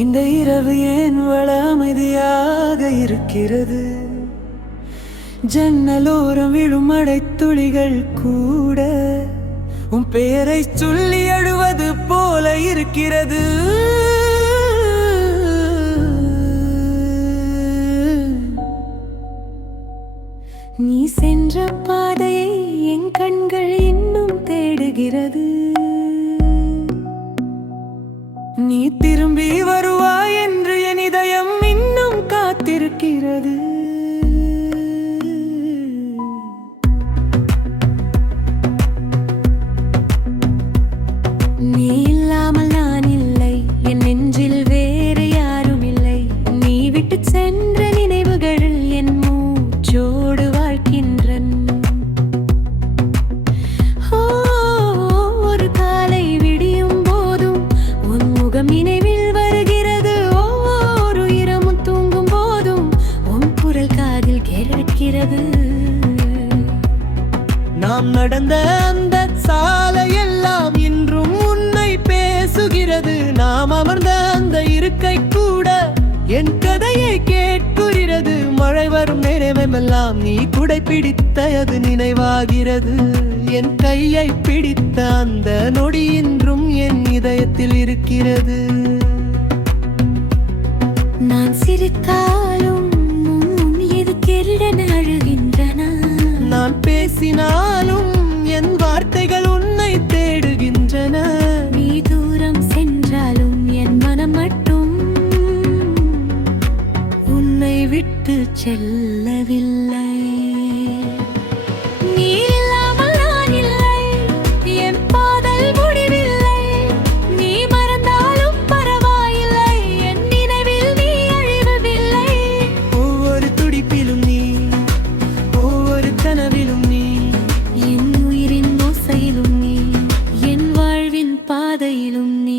இந்த இரவு ஏன் வள அமைதியாக இருக்கிறது? ஜன்னலோரம் விழும் மழைத்துளிகள் கூட உன் பெயரை சொல்லி அழுவது போல இருக்கிறது. நீ சென்ற பாதையை என் கண்கள் இன்னும் தேடுகிறது. நீ திரும்பி வருவாய் என்று என் இதயம் இன்னும் காத்திருக்கிறது. நீ இல்லாமல் நான் இல்லை, என் நெஞ்சில் வேறு யாரும் இல்லை. நீ விட்டு சென்ற நினைவுகளில் என் மூச்சோடு வாழ்கின்றன். ஒரு காலை விடியும் போதும் உன் முகம் நினைவில் வருகிறது. ஒவ்வொரு இரவும் தூங்கும் போதும் உன் குரல் காதில் கேட்கிறது. நாம் நடந்த அந்த சாலையெல்லாம் இன்றும் உன்னை பேசுகிறது. நாம் அமர்ந்த அந்த இருக்கை கூட என் கதையை கேட்கிறது. மழை வரும் நேரமெல்லாம் நீ குடை பிடித்தது நினைவாகிறது. என் கையை பிடித்த அந்த நொடி இன்றும் என் இதயத்தில் இருக்கிறது. நான் சிரித்தாலும் எது கெருடன அழுகின்றன. நான் பேசினாலும் என் வார்த்தைகள் உன்னை தேடுகின்றன. நீ தூரம் சென்றாலும் என் மனம் மட்டும் உன்னை விட்டு செல்லவில்லை. நீ இல்லாமல் நான் இல்லை, என் பாதல் முடிவில்லை. நீ மறந்தாலும் பரவாயில்லை, என் நினைவில் நீ அழிவதில்லை. ஒவ்வொரு துடிப்பிலும் நீ, ஒவ்வொரு கனவிலும் நீ, என் உயிரின் ஓசையிலும் நீ, என் வாழ்வின் பாதையிலும் நீ.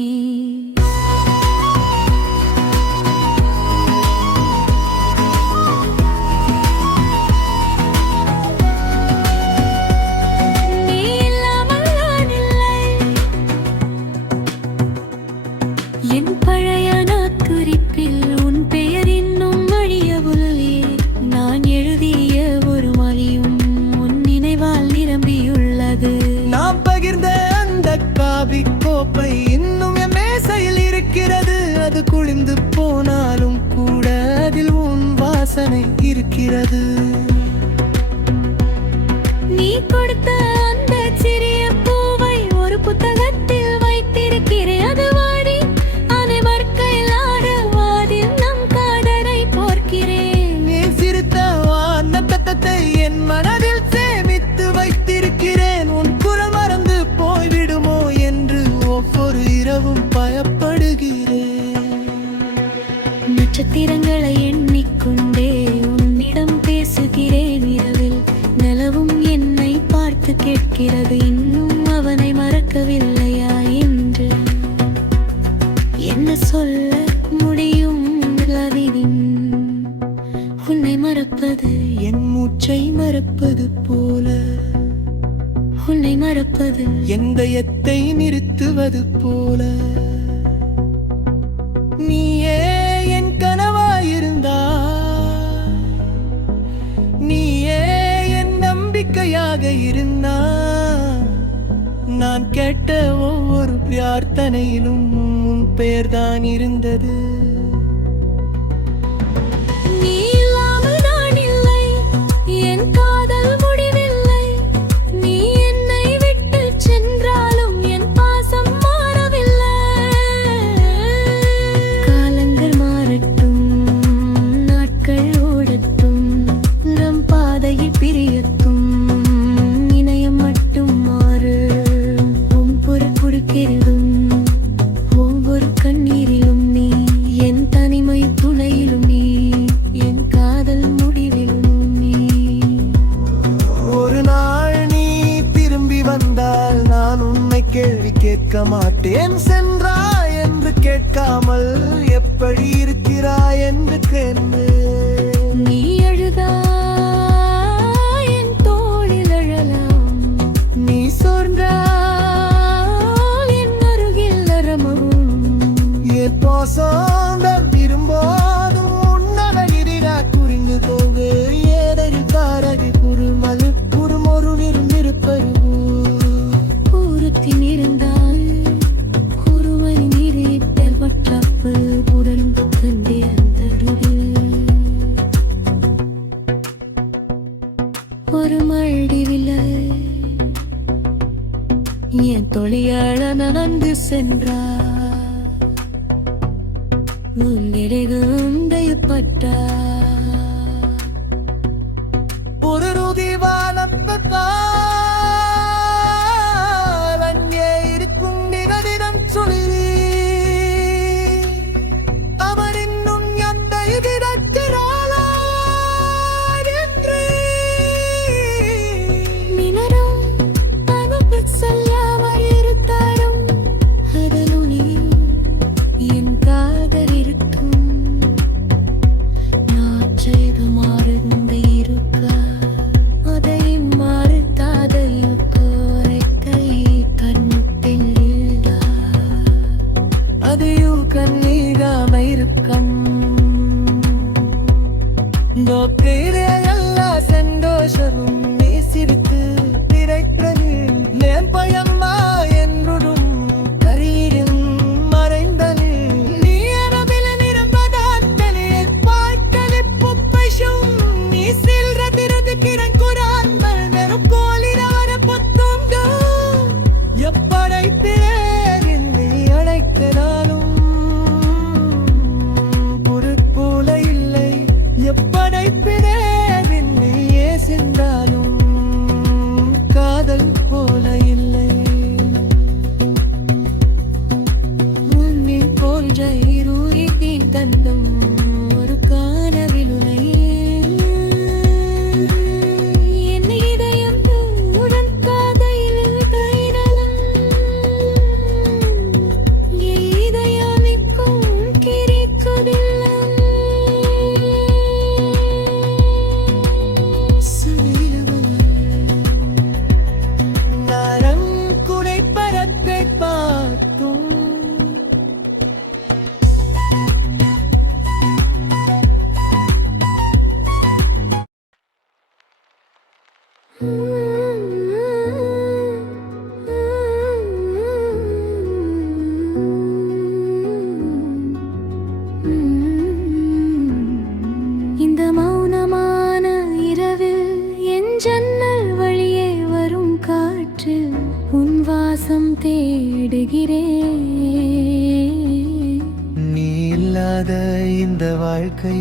என் பழைய நாட்குறிப்பில் உன் பெயர் இன்னும் அழியவில்லை. நான் எழுதிய ஒரு மொழியும் உன் நினைவால் நிரம்பியுள்ளது. நாம் பகிர்ந்த அந்த காபி கோப்பை இன்னும் என் மேசையில் இருக்கிறது. அது குளிர்ந்து போனாலும் கூட அதில் உன் வாசனை இருக்கிறது. நீ கொடுத்த அந்த சிறிய பூவை ஒரு புத்தகத்தில் வைத்திருக்கிறேன். அது வாடி அனைவர்க்கையில் ஆடவாதில் நம் காதலை போர்க்கிறேன். நீ சிரித்த வானத்தத்தை என் மனதில் சேமித்து வைத்திருக்கிறேன். உன் குரல் மறந்து போய்விடுமோ என்று ஒவ்வொரு இரவும் பயப்படுகிறேன். நட்சத்திரங்களை எண்ணிக்கொண்டே உன்னிடம் பேசுகிறேன். இரவில் நிலவும் என்னை பார்த்து கேட்கிறது, இன்னும் அவனை மறக்கவில்லையா என்று. என்ன சொல்ல முடியும் ரவினின்? உன்னை மறப்பது என் மூச்சை மறப்பது போல. உன்னை மறப்பது எந்த எத்தை நிறுத்துவது போல. நீயே என் கனவாயிருந்தாய், நீயே என் நம்பிக்கையாக இருந்தாய். நான் கேட்ட ஒவ்வொரு பிரார்த்தனையிலும் உன் பெயர்தான் இருந்தது. நீ இல்லாமல் நான் இல்லை, என் காதல் முடிவில்லை. நீ என்னை விட்டு சென்றாலும் என் பாசம் மாறவில்லை. காலங்கள் மாறட்டும், நாட்கள் ஓடட்டும், நம் பாதையில் பிரியட்டும், இணையம் மட்டும் மாறு. உன் பொருள் கொடுக்கிறதும் ஒவ்வொரு கண்ணீரிலும் நீ, என் தனிமை துணையிலும் நீ, என் காதல் முடிவிலும் நீ. ஒரு நாள் நீ திரும்பி வந்தால் நான் உன்னை கேள்வி கேட்க மாட்டேன். சென்றாய் என்று கேட்காமல் எப்படி இருக்கிறாய் என்று கேள்வி. நீ அழுதாய் என் தோளில் அழலாம், நீ சோர்ந்தால் என் அருகில் அரமம். என் பாசம் ஒரு மழ்டிவில்லை என் தொழியாள நடந்து சென்றார் உந்தையப்பட்டார் ஒரு ருதிவானம் அங்கே இருக்கும் நிகதிடம் சொல்லி அவர் இன்னும் எந்த எதிரக்கிறாளா என்று மினரும் அனுப்ப சொல்லாமல் இருத்தாரும் அதனுனியும் என் காதல் இருக்கும் நாற்றைது மாறுந்த இருக்க அதையும் மாறுதாதையும் போரைத்தை கண்ணுட்டில் அதையும் கண்ணீராம இருக்கும் எல்லா சந்தோஷமும் நீ சிரித்து திரைக்கிறது நேம் பயம்மா என்றும் கரீரும் மறைந்தது நீ அரபில நிரம்பதான் தனியில் பார்க்கலிப்பு பசும் நீ சில்றதிரது கிரண் குரான் மல்தரும் கோலின வர பொத்துங்க எப்படைத்தேன் நீ அழைக்கிறாலும் பொருட்போல இல்லை எப்படைப்பிறேன் நீயே சென்றாலும் காதல் போல இல்லை உன்னை போன்ற இருளி தந்தம் ஒரு காணவிலுனை என் இதயம் உடன் காதையில் கைரலம் என் இதயமிக்கும் கிரிக்குதில்லை நரங்குடை பரத்தை பார்த்தும் இந்த மௌனமான இரவில் என் ஜன்னல் வழியே வரும் காற்றில் உன் வாசம் தேடுகிறேன் நீ இல்லாத இந்த வாழ்க்கை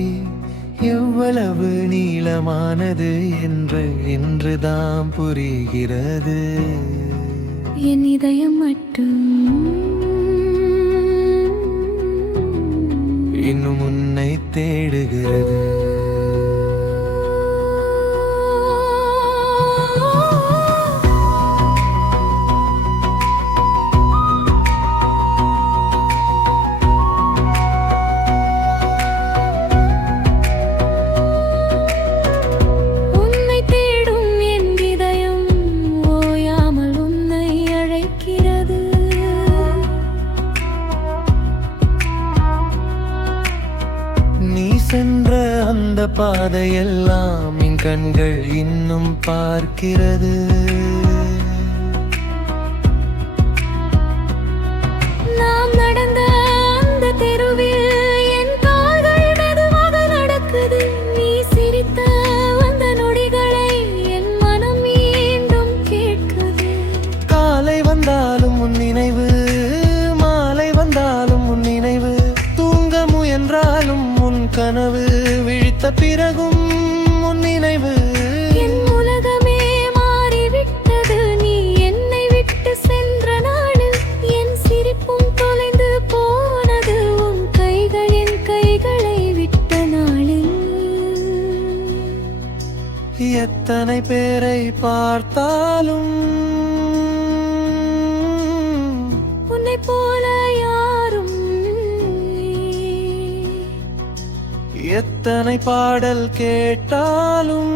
எவ்வளவு நீளமானது என்று இன்றுதான் புரிகிறது என் இதயம் மட்டும் இன்னும் உன்னை தேடுகிறது உன்னை தேடும் என் இதயம் ஓயாமல் உன்னை அழைக்கிறது நீ சென்ற அந்த பாதையெல்லாம் என் கண்கள் இன்னும் பார்க்கிறது நாம் நடந்த அந்த தெருவில் என் கால்கள் மெதுவாக நடக்குது நீ சிரித்த அந்த நொடிகளை என் மனம் மீண்டும் கேட்குது காலை வந்தாலும் உன் நினைவு மாலை வந்தாலும் உன் நினைவு தூங்க முயன்றாலும் உன் கனவு விழித்த பிறகும் உன் நினைவு என் உலகமே மாறிவிட்டது நீ என்னை விட்டு சென்ற நாளில் என் சிரிப்பும் தொலைந்து போனது உன் கைகள் என் கைகளை விட்ட நாளில் எத்தனை பேரை பார்த்தாலும் உன்னை போல யாரும் எத்தனை பாடல் கேட்டாலும்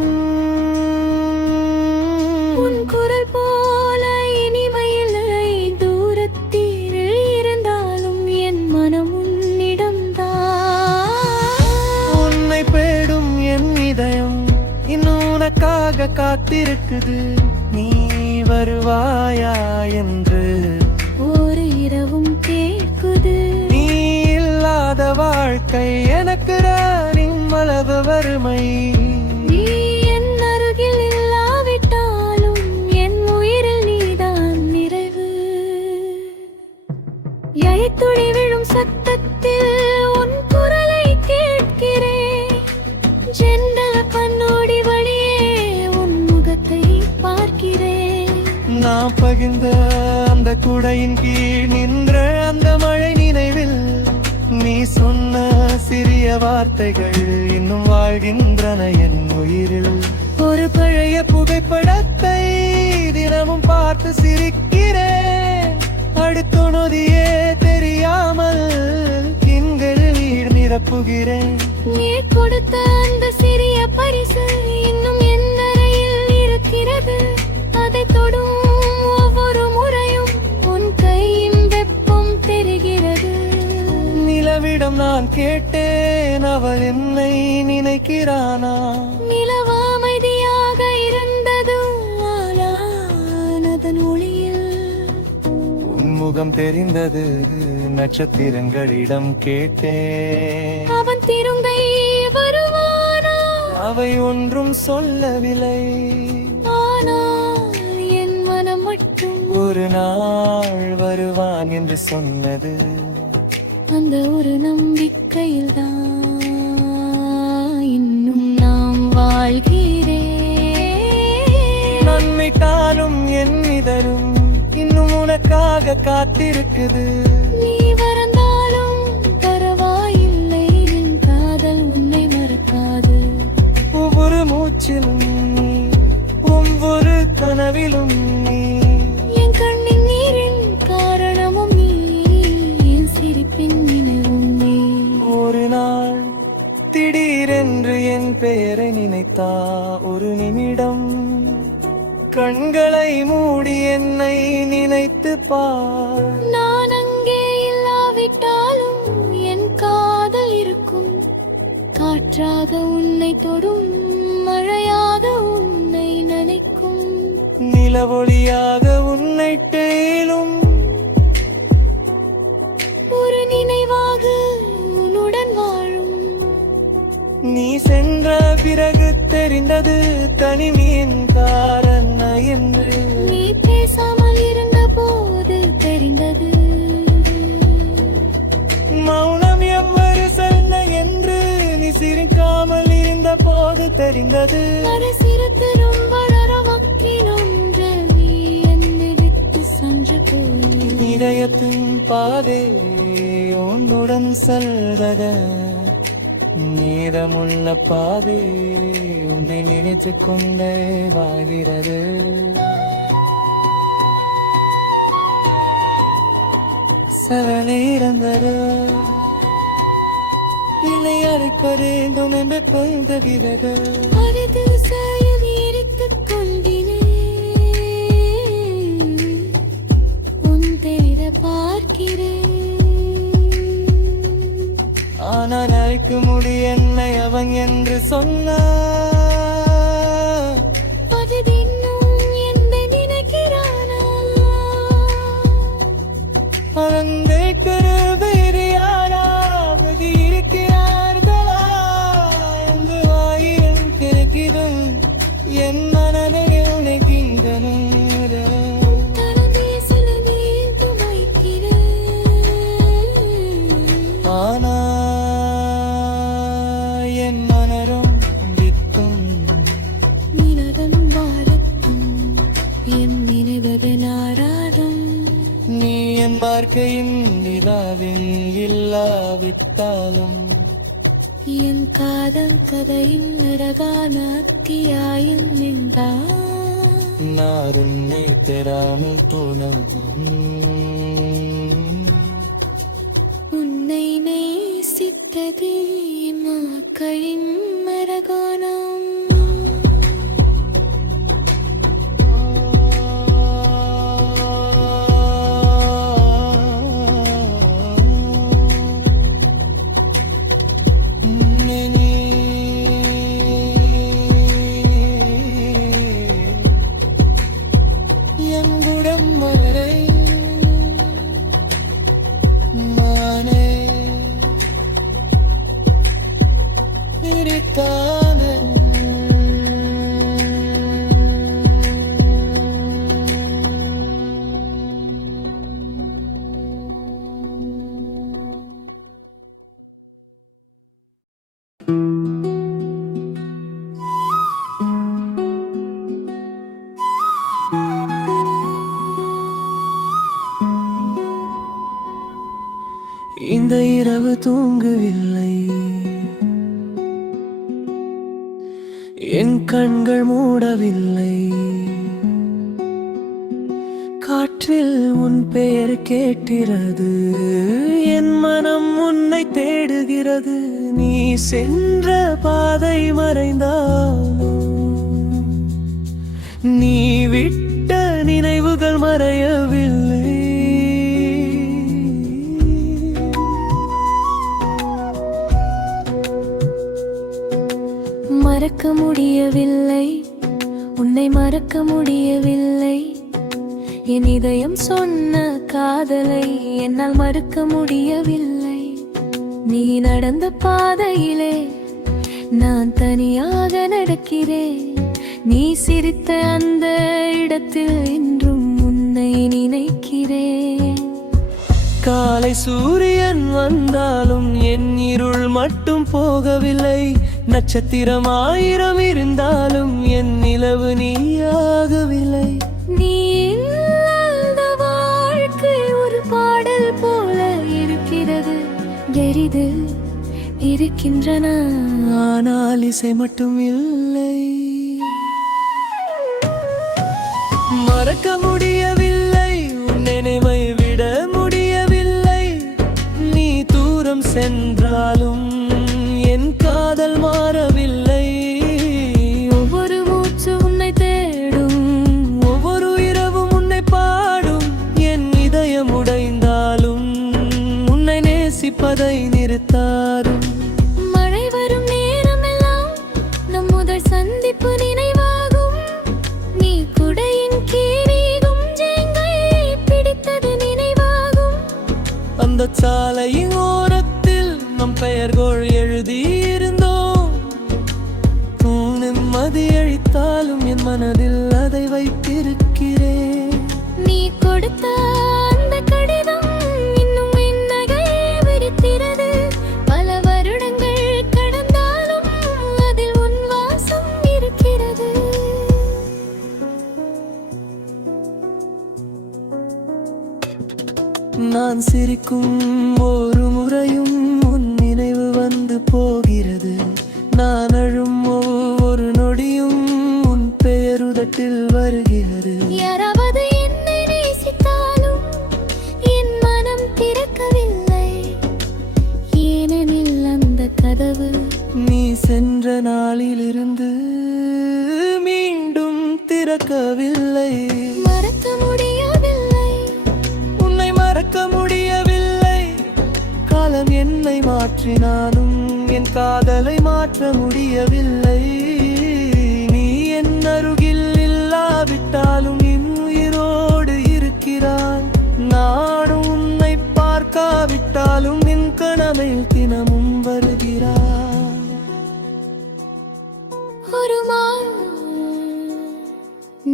உன் குரல் போல இனிமையில்லை தூரத்தில் இருந்தாலும் என் மனம் உன்னிடம்தான் உன்னை பேடும் என் இதயம் இன்னும் உனக்காக காத்திருக்குது நீ வருவாயா என்று ஒரு இரவும் கேட்குது நீ இல்லாத வாழ்க்கை எனக்கு நிம்மளவு வறுமை நீ என் அருகில் இல்லா நாம் பகிர்ந்த அந்த குடையின் கீழ் நின்ற அந்த மழை நினைவில் நீ சொன்ன சிறிய வார்த்தைகள் இன்னும் வாழ்கின்றன என் உயிரில். ஒரு பழைய புகைப்படத்தை தினமும் பார்த்து சிரிக்கிறேன். அடுத்த நொதியே தெரியாமல் கண்கள் நீர் நிரப்புகிறேன். நீ கொடுத்த அந்த சிறிய பரிசு இன்னும் என் அறையில் இருக்கிறது. அதை தொடும் ஒவ்வொரு முறையும் உன் கையின் வெப்பம் தெரிகிறது. நிலவிடம் நான் கேட்டேன், அவள் என்னை நினைக்கிறானா? நிலவு அமைதியாக இருந்தது, ஆனால் அதன் ஒளியில் முகம் தெரிந்தது. நட்சத்திரங்களிடம் கேட்டேன், அவன் திரும்பி வருவானா? அவை ஒன்றும் சொல்லவில்லை. ஆனால் என் மனம் மட்டும் ஒரு நாள் வருவான் என்று சொன்னது. அந்த ஒரு நம்பிக்கையில் தான் இன்னும் நாம் வாழ்கிறேன். நன்மை தானும் என் இதழும் இன்னும் உனக்காக காத்திருக்குது. நீ மறந்தாலும் பரவாயில்லை, என் காதல் உன்னை மறக்காது. ஒவ்வொரு மூச்சிலும் நீ, ஒவ்வொரு கனவிலும் நீ. என் கண்ணின் நீரின் காரணமும் நீ, என் சிரிப்பின் நினைவும் நீ. ஒரு நாள் திடீரென்று என் பெயரை நினைத்தா, ஒரு நிமிடம் கண்களை மூடி என்னை நினைத்து பார். நான் அங்கே இல்லாவிட்டாலும் என் காதல் இருக்கும். காற்றாக உன்னை தொடும், மழையாக உன்னை நனைக்கும், நிலவொளியாக உன்னை தேலும். ஒரு நினைவாக உன்னுடன் வாழும். நீ சென்ற பிறகு தெரிந்தது தனிமையின் காரணம் என்று. நீ பேசாமல் இருந்த போது தெரிந்தது, மௌனம் எவ்வளவு சொன்ன என்று. நீ சிரிக்காமல் இருந்த போது தெரிந்தது. அதை சிரித்து ரொம்ப வக்கினொன்று நீ என்னை விட்டு சென்ற போது. இதயத்தின் பாதை உன்னுடன் செல்வது, மீதமுள்ள பாதை உன்னை நினைத்து கொண்டே வாழ்கிறது. சவலை இறந்தது என்னை அழைப்பதேந்தும் என்று கொள்கிறது. அரிது சாயல் எரித்துக் கொள்கிறேன். உன் தெரித பார்க்கிறேன். ஆனால் அழைக்க முடிய என்னை அவன் என்று சொன்ன. அது இன்னும் என்னை நினைக்கிறானா? அவன் வேறு யாராவது இருக்கிறார்களா என்று ஆயிரம் கேட்கிறோம். என் மனதை உழைக்கின்றன. தனதேசில நீந்து வைக்கிறேன். ஆனா என் மனரும் வித்தும் நிலவன் வாழத்தும் என் நினைவதன் ஆராதம். நீ என் வாழ்க்கையின் நிலாவில் இல்லாவிட்டாலும் என் காதல் கதையின் அழகான அத்தியாயம் நின்றான். நான் உன்னை பெறாமல் போனவும் உன்னை நேசித்ததே மக்களின் மரகானம். எங்குடம் வரை மானே இருத்தானே இந்த இரவு தூங்கவில்லை, என் கண்கள் மூடவில்லை. காற்றில் உன் பெயர் கேட்கிறது, என் மனம் உன்னை தேடுகிறது. நீ சென்ற பாதை மறைந்தாலும் நீ விட்ட நினைவுகள் மறையவில்லை. மறக்க முடியவில்லை, உன்னை மறக்க முடியவில்லை. என் இதயம் சொன்ன காதலை என்னால் மறுக்க முடியவில்லை. நீ நடந்த பாதையிலே நான் தனியாக நடக்கிறேன். நீ சிரித்த அந்த இடத்தில் இன்றும் உன்னை நினைக்கிறேன். காலை சூரியன் வந்தாலும் என் இருள் மட்டும் போகவில்லை. நட்சத்திரம் 1000 இருந்தாலும் என் நிலவு நீயாகவில்லை. நீ இல்லாத வாழ்க்கை ஒரு பாடல் போல இருக்கிறது. எரிது இருக்கின்றன, ஆனால் இசை மட்டும் இல்லை. மறக்க முடியவில்லை, உன் நினைவை விட முடியவில்லை. நீ தூரம் சென்றாலும் என் காதல் மாறவில்லை. ஒவ்வொரு மூச்சு உன்னை தேடும், ஒவ்வொரு இரவும் உன்னை பாடும். என் இதயம் உடைந்தாலும் உன்னை நேசிப்பதை நிறுத்தாரும். மழை வரும் நேரமெல்லாம் நம் முதல் சந்திப்பு நினைவாகும். நீ குடையின் கீழீகும் ஜெயங்களை பிடித்தது நினைவாகும். அந்த சாலையின் ஓரத்தில் நம் பெயர்கள் எழுதியிருந்தோம். நிம்மதி அழித்தாலும் என் மனதில் அதை வைத்திருக்கிறேன். நீ கொடுத்த அந்த கடிதம் இன்னும் என் நகையை விரிக்கிறது. பல வருடங்கள் கடந்தாலும் அதில் உன் வாசம் இருக்கிறது. நான் சிரிக்கும் ஒரு முறையும் உன் நினைவு வந்து போகிறது. நான் அழும் ஒவ்வொரு நொடியும் உன் பெயருதட்டில் வருகிறது. யாராவது என்னை நேசித்தாலும் என் மனம் திறக்கவில்லை. ஏனெனில் அந்த கதவு நீ சென்ற நாளிலிருந்து மீண்டும் திறக்கவில்லை. மறக்க முடியவில்லை, உன்னை மறக்க முடியவில்லை. காலம் என்னை மாற்றினாலும் என் காதலை மாற்ற முடியவில்லை. நீ என் அருகில் இல்லாவிட்டாலும் என் உயிரோடு இருக்கிறாய். நானும் உன்னை பார்க்காவிட்டாலும் என் கனவில் தினமும் வருகிறாய். ஒரு நாள்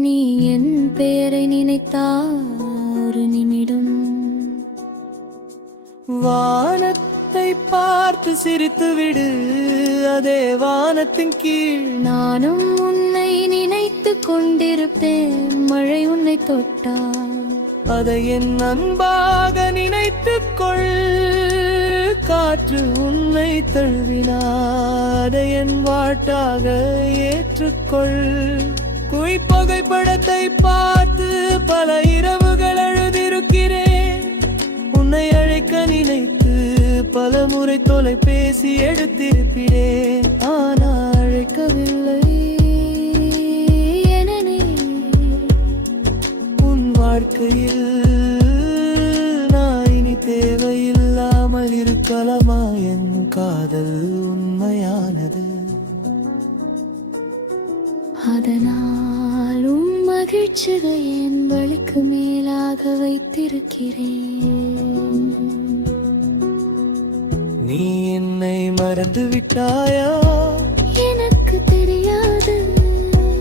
நீ என் பெயரை நினைத்தால் ஒரு நிமிடம் வானத்தை பார்த்து சிரித்து விடு, அதே வானத்தின் கீழ் நானும் உன்னை நினைத்து கொண்டிருப்பேன். மழை உன்னை தொட்டால் அதை என் அன்பாக நினைத்துக் கொள். காற்று உன்னை தழுவினார், அதை என் வாட்டாக ஏற்றுக்கொள். புகைப்படத்தை பார்த்து பல இரவுகள் அழுதிருக்கிறேன். உன்னை அழைக்க நினைத்து பல முறை தொலைபேசி எடுத்திருக்கிறேன். ஆனால் அழைக்கவில்லை. உன் வாழ்க்கையில் நான் இனி தேவையில்லாமல் இருக்கலாமா? என் காதல் உண்மையானது, அதனாலும் மகிழ்ச்சியை என் வழிக்கு மேலாக வைத்திருக்கிறேன். நீ என்னை மறந்து விட்டாயா? எனக்கு தெரியாது.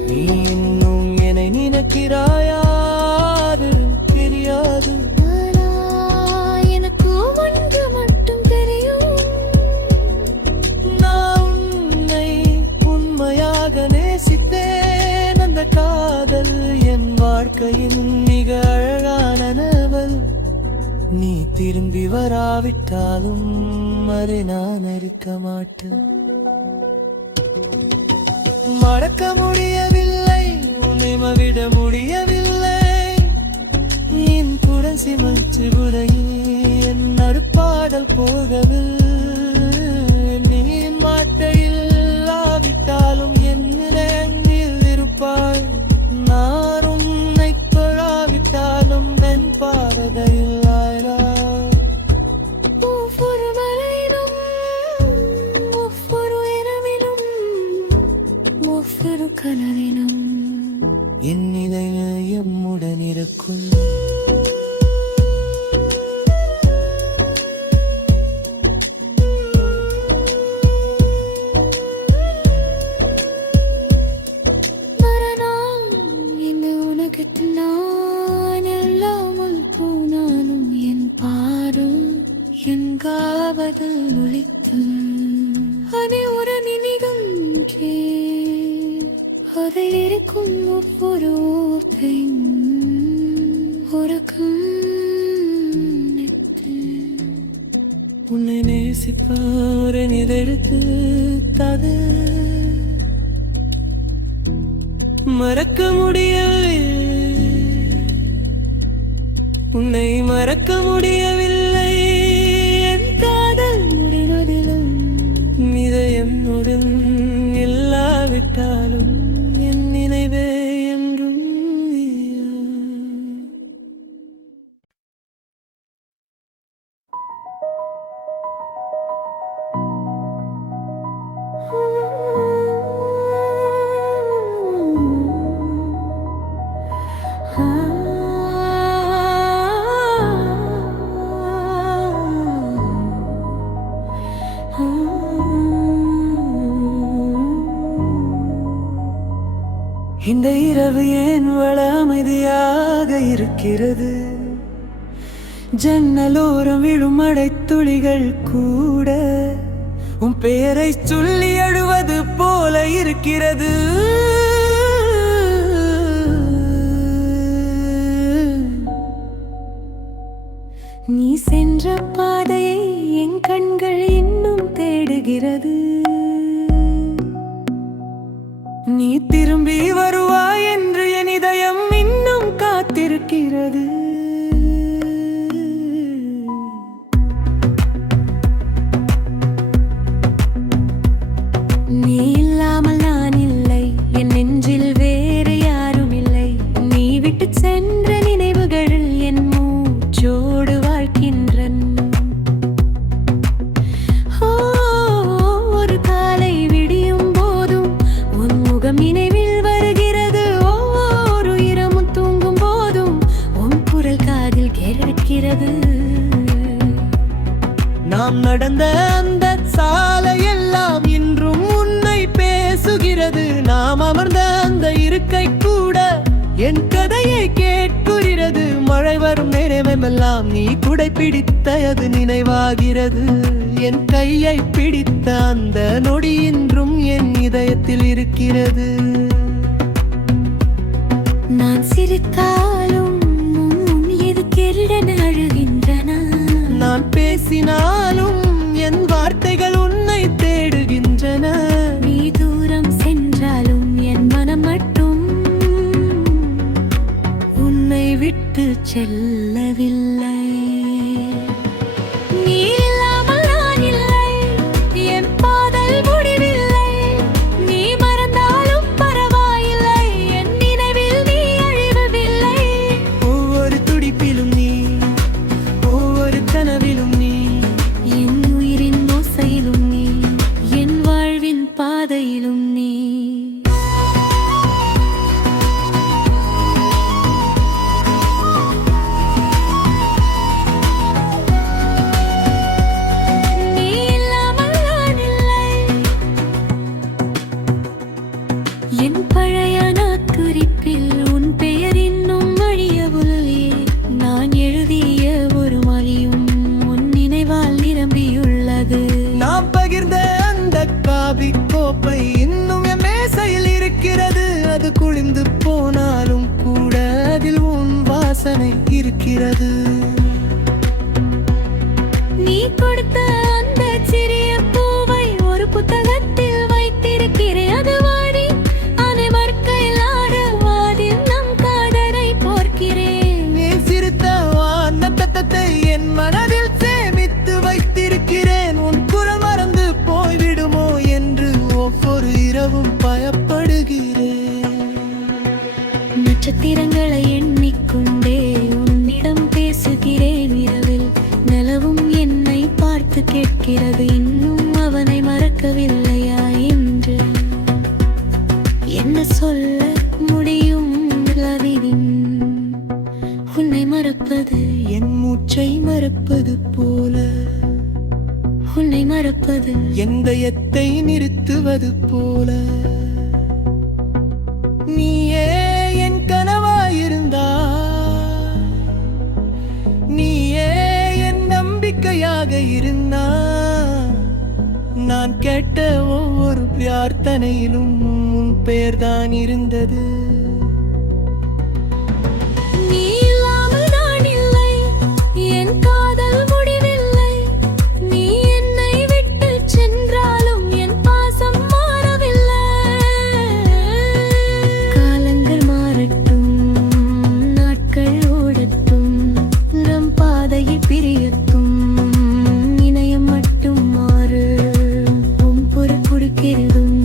நீ இன்னும் என்னை நினைக்கிறாயா? அது தெரியாது. எனக்கு ஒன்று மட்டும் தெரியும், நான் உன்னை உண்மையாக நேசித்தேன். அந்த காதல் என் வாழ்க்கையின் மிக அழகான நவல். நீ திரும்பி வராவிட்டாலும் அதை நான் இருக்க மாட்டேன். மறக்க முடியவில்லை, உன்னை மவிட முடியவில்லை. என் குரல் சிமச்சு உலகி என் நடுப்பாடல் போகவில்லை. நீ மாட்டையில்லாவிட்டாலும் என் நிலையில் இருப்பாய். நான் உன்னை தொழாவிட்டாலும் என் பாவதையில் ஒவ்வொரு மலையிலும் ஒவ்வொரு இரவிலும் ஒவ்வொரு கனவிலும் என் இதயம் எம்முடன் இருக்கும். மரணம் இந்த உனக்கு நான் இல்லாமல் போனாலும் என் பாடும் என் காவதில் ஒழித்து அதை ஒரு நிமிடம் அதில் இருக்கும் ஒவ்வொரு ஓர்த்தையும் உறக்கம் உன்னை நேசிப்பாரன் இதெடுத்து தது மறக்க முடியவில்லை, உன்னை மறக்க முடியவில்லை. என் காதல் முடிவதிலும் இதயம் உடன் இல்லாவிட்டாலும் என் நினைவே என்றும் இந்த இரவு ஏன் வள அமைதியாக இருக்கிறது? ஜன்னலோரம் விழும் மழைத்துளிகள் கூட உன் பெயரை சொல்லி அழுவது போல இருக்கிறது. நீ சென்ற பாதையை என் கண்கள் இன்னும் தேடுகிறது. நீ திரும்பி வருவாய் என்று என் இதயம் இன்னும் காத்திருக்கிறது. நீ இல்லாமல் நான் இல்லை, என் நெஞ்சில் வேறு யாரும் இல்லை. நீ விட்டு சென்ற நினைவுகளில் என் மூச்சோடு வாழ்கின்றன். ஒரு காலை விடியும் போதும் உன் முகம் நினைவில் வருகிறது. ஒவ்வொரு இரவும் தூங்கும் போதும் உன் குரல் காதில் கேட்கிறது. நாம் நடந்த அந்த சாலையெல்லாம் இன்றும் உன்னை பேசுகிறது. நாம் அமர்ந்த அந்த இருக்கை கூட என் கதையை கேட்கிறது. மழை வரும் நேரமெல்லாம் நீ குடை பிடித்தது நினைவாகிறது. என் கையை பிடித்த அந்த நொடி இன்றும் என் இதயத்தில் இருக்கிறது. நான் சிரித்தாலும் எது கெருடன அழுகின்றன. நான் பேசினாலும் என் வார்த்தைகள் உன்னை தேடுகின்றன. நீ தூரம் சென்றாலும் என் மனம் மட்டும் உன்னை விட்டு செல்லவில்லை. நீ இல்லாமல் நான் இல்லை, என் பாதல் முடிவில்லை. நீ மறந்தாலும் பரவாயில்லை, என் நினைவில் நீ அழிவதில்லை. ஒவ்வொரு துடிப்பிலும் நீ, ஒவ்வொரு கனவிலும் நீ, என் உயிரின் ஓசையிலும் நீ, என் வாழ்வின் பாதையிலும் நீ. நீ இல்லாமல் நான் இல்லை. என் பழைய நாட்குறிப்பில் உன் பெயர் இன்னும் அழியவில்லை. நான் எழுதிய ஒரு மொழியும் உன் நினைவால் நிரம்பியுள்ளது. நாம் பகிர்ந்த அந்த காபி கோப்பை இன்னும் என் மேசையில் இருக்கிறது. அது குளிர்ந்து போனாலும் கூட அதில் உன் வாசனை இருக்கிறது. கொடுத்த அந்த சிறிய பூவை ஒரு புத்தகத்தில் வைத்திருக்கிறேன். அது வாடி அனைவருக்கையில் ஆடவாதில் நம் காதலை போர்க்கிறேன். நீ சிரித்த வானத்தத்தை என் மனதில் சேமித்து வைத்திருக்கிறேன். உன் குரல் மறந்து போய்விடுமோ என்று ஒவ்வொரு இரவும் பயப்படுகிறேன். நட்சத்திரங்களை எண்ணிக்கொண்டே உன்னிடம் பேசுகிறேன். இரவில் நிலவும் என்னை பார்த்து கேட்கிறது, இன்னும் அவனை மறக்கவில்லையா என்று. என்ன சொல்ல முடியும் ரவினின்? உன்னை மறப்பது என் மூச்சை மறப்பது போல, உன்னை மறப்பது எந்த எத்தை நிறுத்துவது போல. நீயே என் கனவாயிருந்தா, நீயே என் நம்பிக்கையாக இருந்தா, நான் கேட்ட ஒவ்வொரு பிரார்த்தனையிலும் உன் பெயர்தான் இருந்தது. நீ இல்லாமல் நான் இல்லை, என் காதல் முடிவில்லை. நீ என்னை விட்டு சென்றாலும் என் பாசம் மாறவில்லை. காலங்கள் மாறட்டும், நாட்கள் ஓடட்டும், நம் பாதையில் பிரியட்டும், இணையம் மட்டும் மாறு. ஒவ்வொரு கொடுக்கிறதும்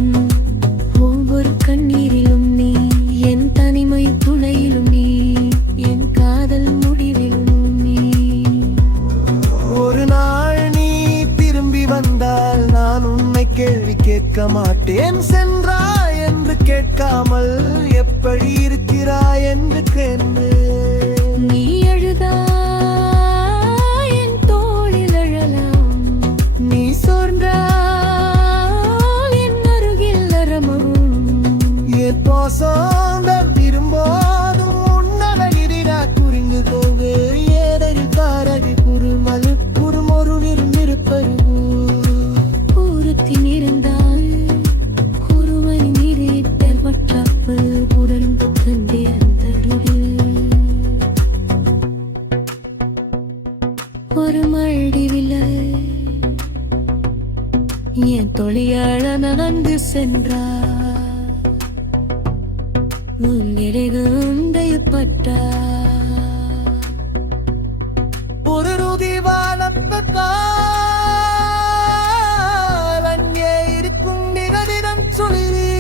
ஒவ்வொரு கண்ணீரிலும் நீ, என் தனிமை துணையிலும் நீ, என் காதல் முடிவிலும் நீ. ஒரு நாள் நீ திரும்பி வந்தால் நான் உன்னை கேள்வி கேட்க மாட்டேன். சென்றாய் என்று கேட்காமல் எப்படி இருக்கிறாய் என்று கேட்பேன். நீ அழுதாய் என் தோளில் அழலாம், நீ சோர்ந்தால் என் அருகில் அரமம். என் பாசம் விரும்போதும் உன்னவகிரா குறிந்து போகு. ஏதறில் காரவி குறுமல் குறுமொரு விரும்பிருப்பது ஊரத்தின் இருந்தால் ஒருவன் நீரிட்ட மற்றப்பு உடம்பு கண்டே அந்த ஒரு மழ்டிவில்லை. என் தொழியாள நடந்து சென்றார், உன் இடையுண்டையப்பட்டார். ஒரு ருதி வாழப்பட்டால் அங்கே இருக்கும் நிகதிடம் சொல்லி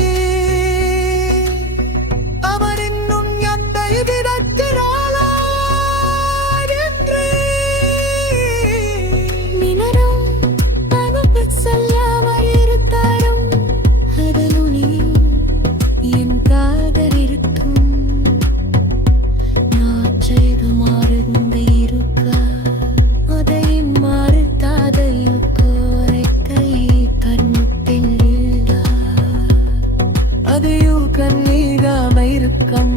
அவர் இன்னும் எந்த விடக்கிறாளா என்று. நினரும் அனுப்ப சொல்லாமல் இருத்தாரும் அதனுனியும் என் காதல் இருக்கும். நான் செய்து மாறுந்த இருக்கா அதையும் மாறுத்தாதையும் கோரைக்கை கண்முட்டில் இல்லா. அதையும் கண்ணீராம இருக்கும்.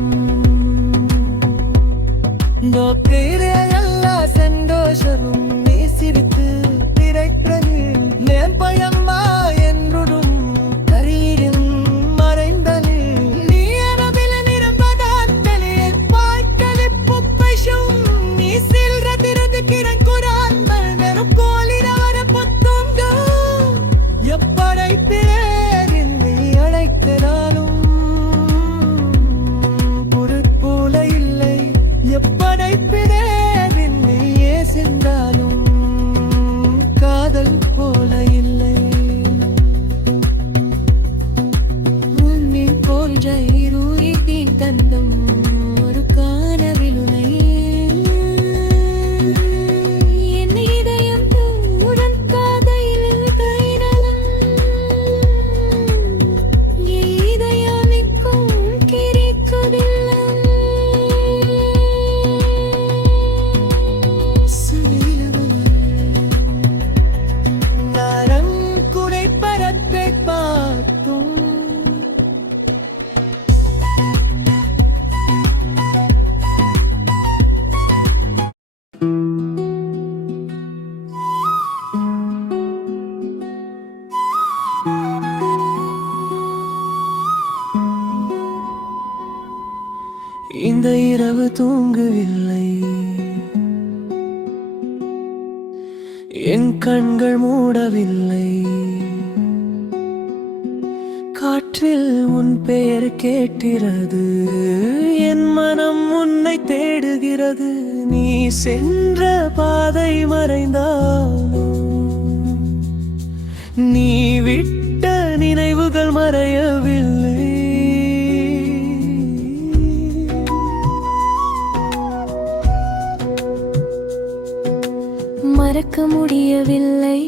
எல்லா சந்தோஷமும் நீ சிரித்து திரைப்பது நேம்பயம்மா என்றும் கரீரும் மறைந்தது. நீ எனவில நிரம்பதான் வெளியே பாய்க்கலிப்பு பசும். நீ சில்றதிரது கிரங்குரான் மல்வரும் கோலினவர பொத்துங்கும். எப்படைப்பேரின் நீ அழைக்கிறாலும் பொருட்போல இல்லை. எப்படைப்பினேன் நீயே சென்றாலும் காதல் போல இல்லை. உன்னை போன்ற இருதீன் தந்தம் ஒரு காணவிலுனை. என் இதயம் உடன் காதையில் கைநலம். என் இதயம் நிற்கும் கிரிக்குதில்லை. நரங்குடை பரத்தை பார்த்தும் இந்த இரவு தூங்கவில்லை. என் கண்கள் மூடவில்லை. காற்றில் உன் பெயர் கேட்கிறது, என் மனம் உன்னை தேடுகிறது. நீ சென்ற பாதை மறைந்தாலும் நீ விட்ட நினைவுகள் மறையவில்லை. மறக்க முடியவில்லை,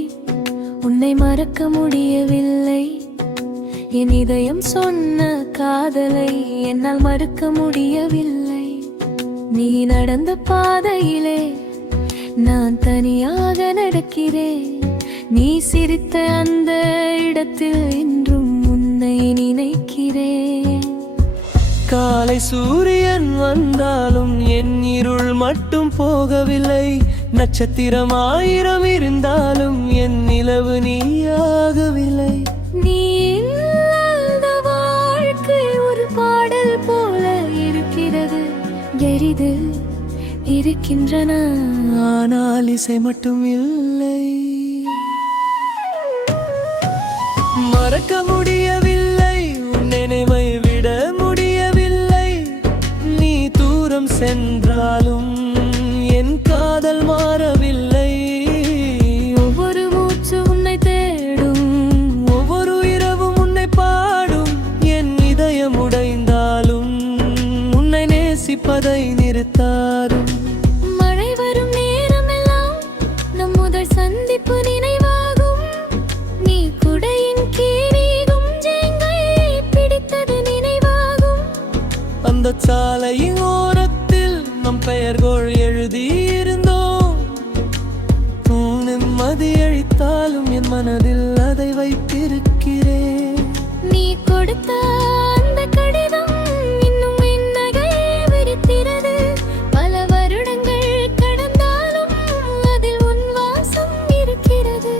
உன்னை மறக்க முடியவில்லை. என் இதயம் சொன்ன காதலை என்னால் மறுக்க முடியவில்லை. நீ நடந்த பாதையிலே நான் தனியாக நடக்கிறேன். நீ சிரித்த அந்த இடத்தில் இன்றும் உன்னை நினைக்கிறேன். காலை சூரியன் வந்தாலும் என் இருள் மட்டும் போகவில்லை. நட்சத்திரம் 1000 இருந்தாலும் என் நிலவு நீயாகவில்லை. நீ இல்லாத வாழ்க்கை ஒரு பாடல் போல இருக்கிறது. எரிது இருக்கின்றன, ஆனால் இசை மட்டும் இல்லை. மறக்க முடியவில்லை, உன் நினைவை விட முடியவில்லை. நீ தூரம் சென்றாலும் என் காதல் மாறவில்லை. ஒவ்வொரு மூச்சு உன்னை தேடும், ஒவ்வொரு இரவும் உன்னை பாடும். என் இதயம் உடைந்தாலும் உன்னை நேசிப்பதை நிறுத்தாரும். மழை வரும் நேரமெல்லாம் நம் முதல் சந்திப்பு நினைவாகும். நீ குடையின் கீழீகும் ஜெயங்கை பிடித்தது நினைவாகும். அந்த சாலையின் ஓரத்தில் நம் பெயர்கள் எழுதியிருந்தோம். நிம்மதி அளித்தாலும் என் மனதில் அதை வைத்திருக்கிறேன். நீ கொடுத்த அந்த கடிதம் இன்னும் என் நகையை விரிக்கிறது. பல வருடங்கள் கடந்தாலும் அதில் உன் வாசம் இருக்கிறது.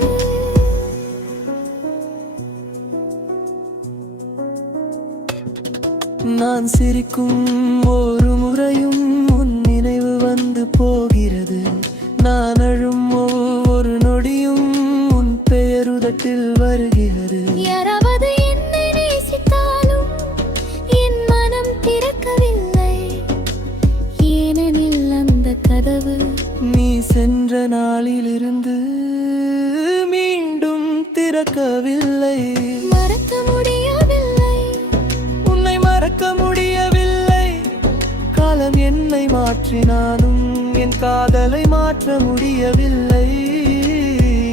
நான் சிரிக்கும் ஒரு முறையும் உன் நினைவு வந்து போகிறது. நான் அழும் ஒவ்வொரு நொடியும் உன் பெயருதட்டில் வருகிறது. யாராவது என்னை நேசித்தாலும் என் மனம் திறக்கவில்லை. ஏனெனில் அந்த கதவு நீ சென்ற நாளிலிருந்து மீண்டும் திறக்கவில்லை. மறக்க முடியவில்லை, உன்னை மறக்க முடியவில்லை. காலம் என்னை மாற்றினாலும் என் காதலை மாற்ற முடியவில்லை.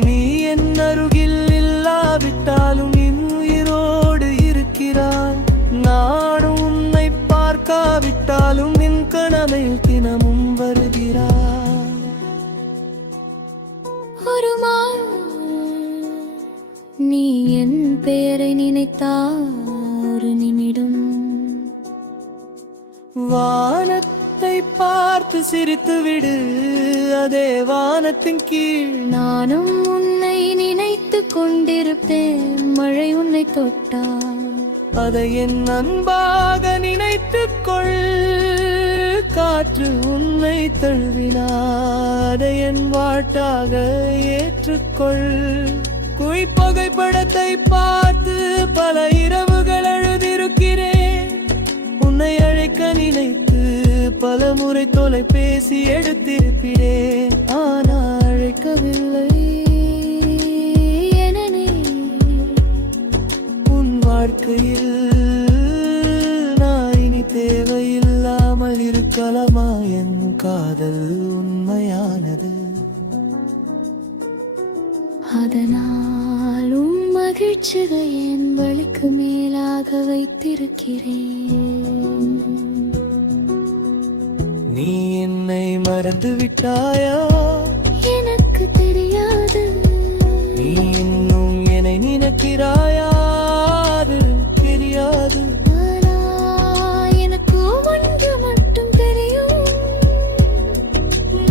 நீ என் அருகில் இல்லாவிட்டாலும் என் உயிரோடு இருக்கிறாய். நானும் உன்னை பார்க்காவிட்டாலும் என் கனவில் தினமும் வருகிறாய். ஒரு நாள் நீ என் பெயரை நினைத்தால் ஒரு நிமிடம் வானத்தை பார்த்து சிரித்து விடு, அதே வானத்தின் கீழ் நானும் உன்னை நினைத்து கொண்டிருப்பேன். மழை உன்னை தொட்டால் அதை என் அன்பாக நினைத்துக் கொள். காற்று உன்னை தழுவினாதை என் வாட்டாக ஏற்றுக்கொள். புகைப்படத்தை பார்த்து பல இரவுகள் அழுதிருக்கிறேன். உன்னை அழைக்க நினைத்து பல முறை தொலைபேசி எடுத்திருக்கிறேன். ஆனால் அழைக்கவில்லை. எனனே உன் வாழ்க்கையில் நான் இனி தேவையில்லாமல் இருக்கலாமா? என் காதல் உண்மையானது. அதனாலும் மகிழ்ச்சியை என் வழிக்கு மேலாக வைத்திருக்கிறேன். நீ என்னை மறந்து விட்டாயா? எனக்கு தெரியாது. நீ இன்னும் என்னை நினைக்கிறாயா? அது தெரியாது. ஆனால் எனக்கு ஒன்று மட்டும் தெரியும்.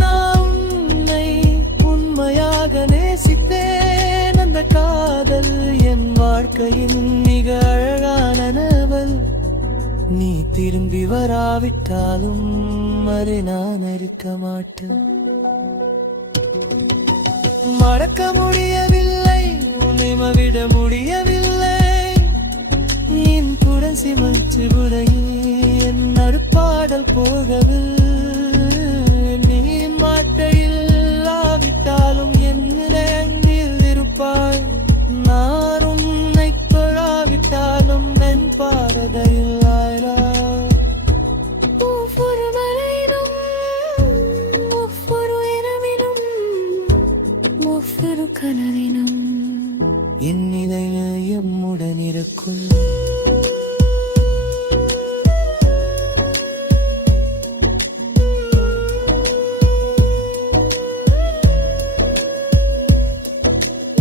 நான் உன்னை உண்மையாக நேசித்தேன். அந்த காதல் என் வாழ்க்கையின் மிக அழகான நவல். நீ திரும்பி வராவிட்டாலும் அதை நான் இருக்க மாட்டேன். மறக்க முடியவில்லை, உன்னை மவிட முடியவில்லை. என் குரல் சிமச்சு உடையில் என் நறுப்பாடல் போகவில்லை. நீ மாற்றையில்லாவிட்டாலும் என் நிலையில் இருப்பாய். நான் உன்னை தொழாவிட்டாலும் என் பாரதையில் ஒவ்வொரு மலையிலும் ஒவ்வொரு இரவிலும் ஒவ்வொரு கனவிலும் என் நிலையில் எம்முடன் இருக்கும்.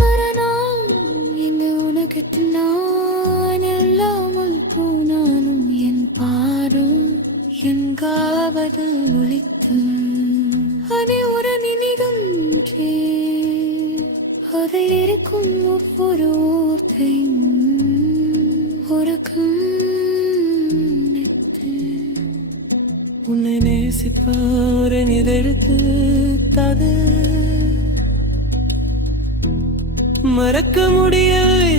மரணம் எங்கு உனக்கிட்டு நான் இல்லாமல் போனாலும் என் பாரும் எங்காவது ஒழித்து அதை ஒரு நினைகின்றே. அதில் இருக்கும் ஒவ்வொரு ஓர்த்தையும் உறக்கும் உன்னை நேசிப்பாரன் இதெடுத்து தது மறக்க முடியவில்லை,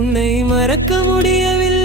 உன்னை மறக்க முடியவில்லை.